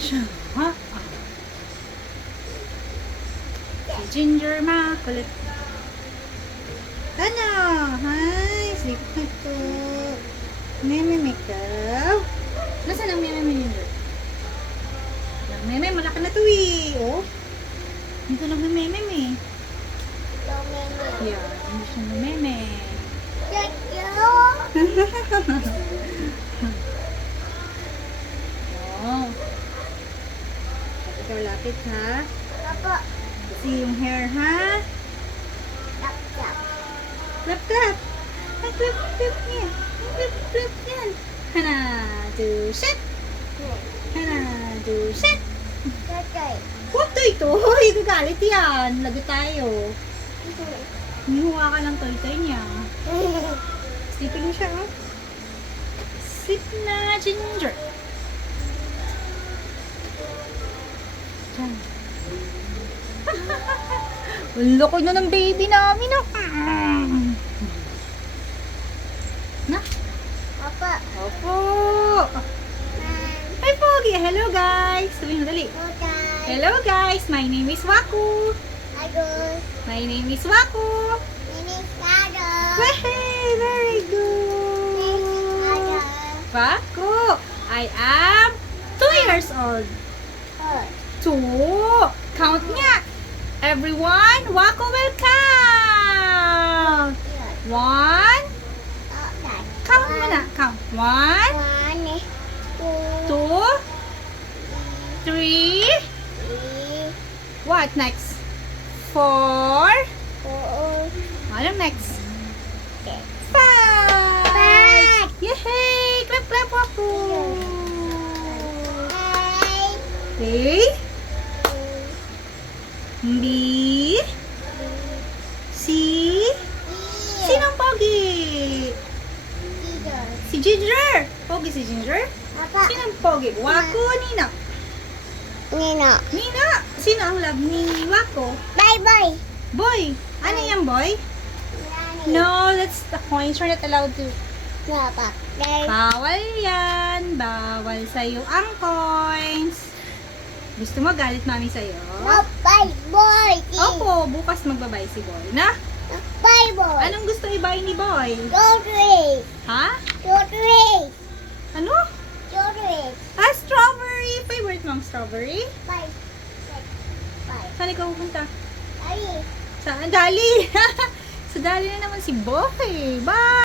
Siya, ha? Si Ginger makulit. Ano? Hi, sleep na to. Meme ikaw. Nasaan ang meme Ginger? Ang meme, malaki na to eh. Oh. Dito lang may meme eh. Yeah, hindi siya na meme. Oh. Ikaw lapit ha. Kasi yung hair ha. Clap clap. Ay clap clap niya. Clap clap yan. Hana, do set. Hana, do set. Huwag to ito. Gagalit yan. Lagot tayo. Hinihuwa ka ng toy-toy niya. Sleeping siya oh. Sleep na Ginger. Diyan. Ang laki na ng baby namin oh. Na? Opo. Hi Pogi. Hello guys. Sabihin mo dali. Hello guys. My name is Waku. My name is Waku. Hey, very good. Waku. I am 2 years old. 2. Count niya. Everyone, Waku will count. 1. Count mo na. Count. 1, 2, 3. What next? 4. Ano next? 5. Yay! Clap, clap, Waku. A. B. C. Sinong Pogi? Si Ginger. Pogi si Ginger? Sinong Pogi? Waku, Nina. Nina. Sino ang love ni Waku? Boy. Ano yan, boy? No, that's the coins. We're not allowed to. Bawal yan. Bawal sa'yo ang coins. Gusto mo galit mami sa'yo? Opo, bukas magbabay si Boy. Na? Anong gusto i-buy ni Boy? Ha? Ano? Ah, strawberry. Favorite mong strawberry? Saan ikaw pupunta? Saan? Dali. Sa Dali na naman si Boy. Bye!